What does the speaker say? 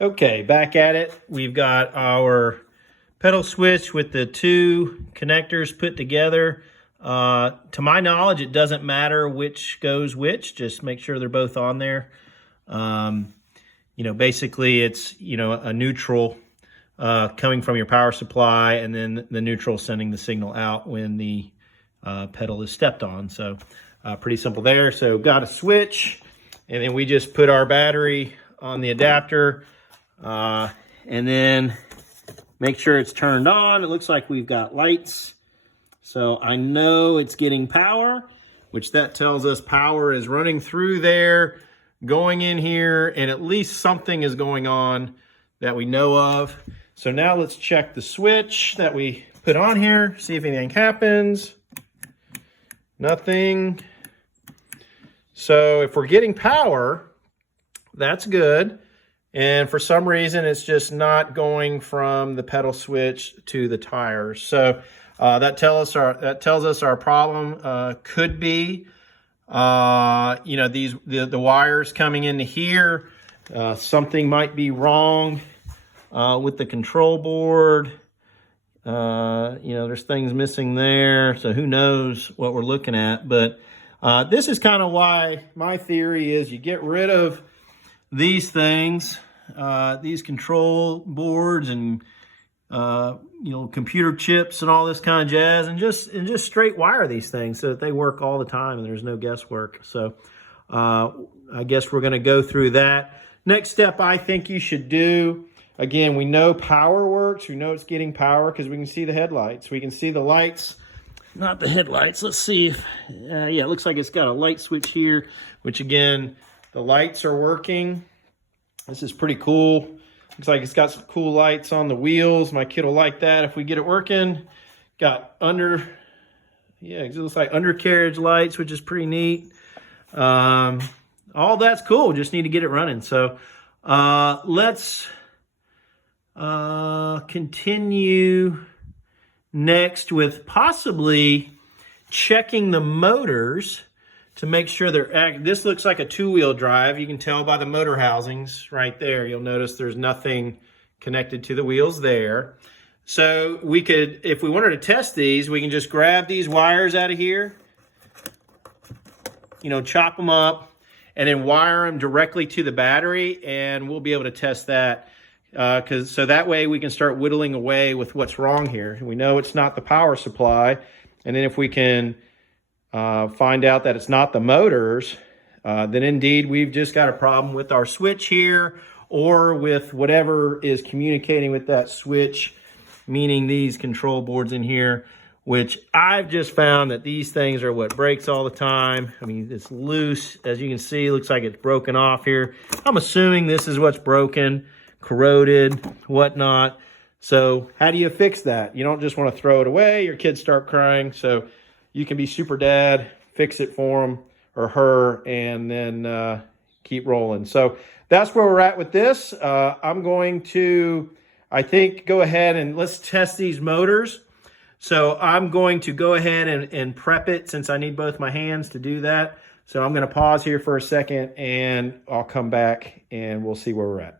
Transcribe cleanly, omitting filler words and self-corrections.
Okay, back at it. We've got our pedal switch with the two connectors put together. To my knowledge, it doesn't matter which goes which. Just make sure they're both on there. Basically it's, a neutral coming from your power supply, and then the neutral sending the signal out when the pedal is stepped on. So pretty simple there. So got a switch, and then we just put our battery on the adapter, and then make sure it's turned on. It looks like we've got lights. So I know it's getting power, which that tells us power is running through there, going in here, and at least something is going on that we know of. So now let's check the switch that we put on here, see if anything happens. Nothing. So if we're getting power, that's good. And for some reason, it's just not going from the pedal switch to the tires. So that tells us our problem could be, the wires coming into here. Something might be wrong with the control board. There's things missing there. So who knows what we're looking at. But this is kind of why my theory is you get rid of these things, these control boards and computer chips and all this kind of jazz, and just straight wire these things so that they work all the time and there's no guesswork. So I guess we're going to go through that. Next step I think you should do, again, we know power works. We know it's getting power because we can see the headlights. We can see the lights, not the headlights. Let's see if, it looks like it's got a light switch here, which again, the lights are working. This is pretty cool. Looks like it's got some cool lights on the wheels. My kid will like that if we get it working. Got it looks like undercarriage lights, which is pretty neat. All that's cool. Just need to get it running. So let's continue next with possibly checking the motors to make sure this looks like a two-wheel drive. You can tell by the motor housings right there. You'll notice there's nothing connected to the wheels there. So we could, if we wanted to test these, we can just grab these wires out of here, chop them up, and then wire them directly to the battery, and we'll be able to test that. So that way we can start whittling away with what's wrong here. We know it's not the power supply, and then if we can find out that it's not the motors, then indeed we've just got a problem with our switch here, or with whatever is communicating with that switch, meaning these control boards in here, which I've just found that these things are what breaks all the time. I mean, it's loose. As you can see, it looks like it's broken off here. I'm assuming this is what's broken, corroded, whatnot. So how do you fix that? You don't just want to throw it away. Your kids start crying. So you can be super dad, fix it for them or her, and then keep rolling. So that's where we're at with this. I'm going to, I think, go ahead and let's test these motors. So I'm going to go ahead and prep it, since I need both my hands to do that. So I'm going to pause here for a second, and I'll come back and we'll see where we're at.